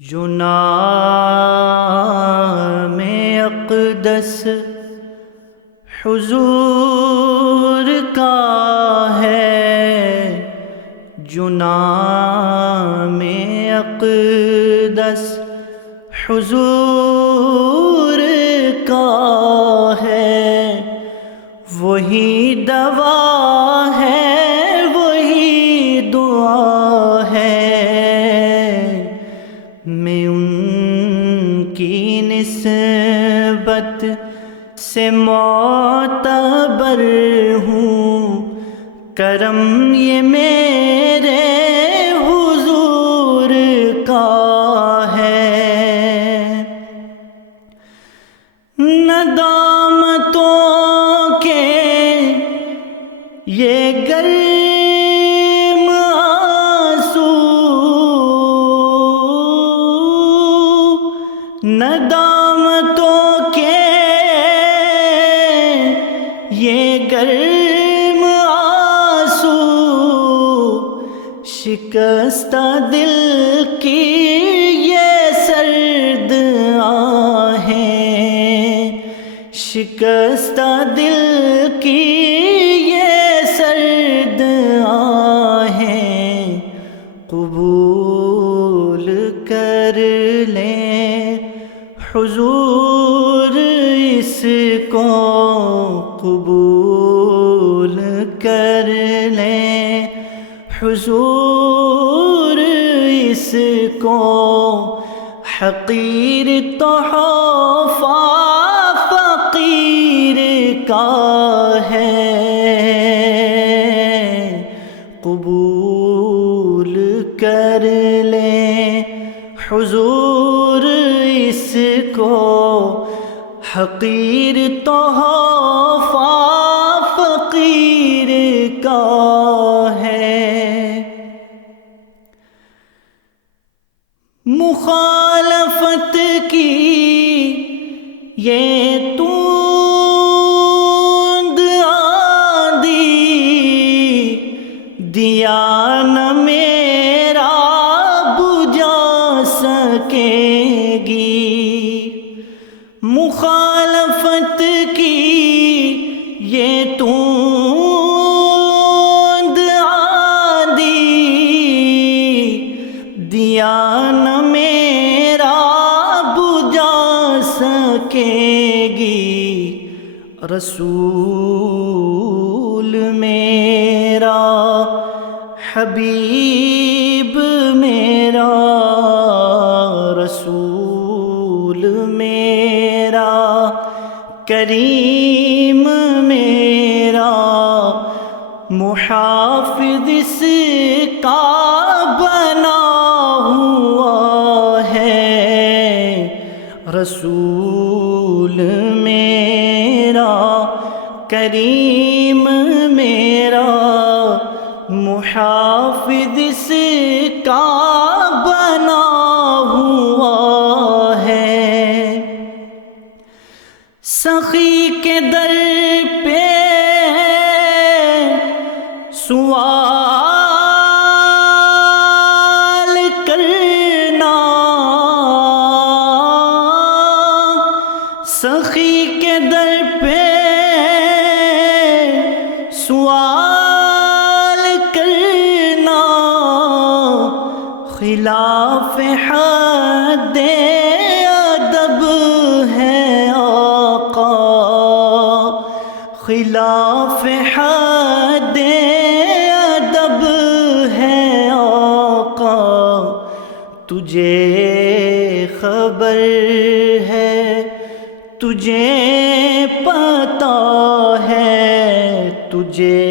جو نام اقدس حضور کا ہے، جو نام اقدس حضور کا ہے، وہی دوا ہے، وہی دعا ہے۔ میں ان کی نسبت سے معتبر ہوں، کرم یہ میرے حضور کا ہے۔ ندامتوں کے یہ گرم آنسو، ندامتوں کے یہ گرم آنسو، شکستہ دل کی یہ سرد آہیں، شکستہ دل کی یہ سرد آہیں، قبول کر لیں حضور اس کو، قبول کر لیں حضور اس کو۔ حقیر تحفہ فقیر کا ہے، قبول کر لیں حضور اس کو۔ حقیر تحفہ فقیر کا ہے۔ مخالفت کی یہ توند آندھی، دیا نہ میرا بجھا سکے گی۔ مخالفت کی یہ توند آندھی، دیا نہ میرا بجھا سکے گی۔ رسول میرا، حبیب میرا، رسول میرا، کریم میرا، محافظ اس کا بنا ہوا ہے۔ رسول میرا، کریم میرا، محافظ اس کا بنا ہوا ہے۔ سخی کے در پہ سوال کرنا، سخی کے در پہ سوال کرنا، خلاف حد ادب ہے آقا، خلاف حد ادب ہے آقا۔ تجھے خبر ہے، تجھے پتہ ہے، تجھے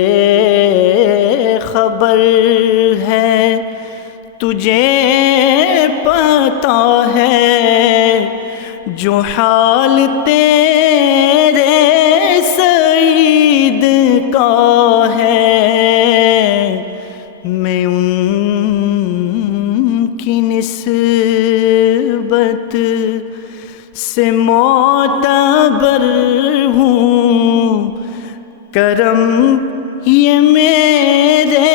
خبر ہے، تجھے پتہ ہے، جو حال تیرے سعید کا ہے۔ میں ان کی نسبت سے معتبر ہوں، کرم یہ میرے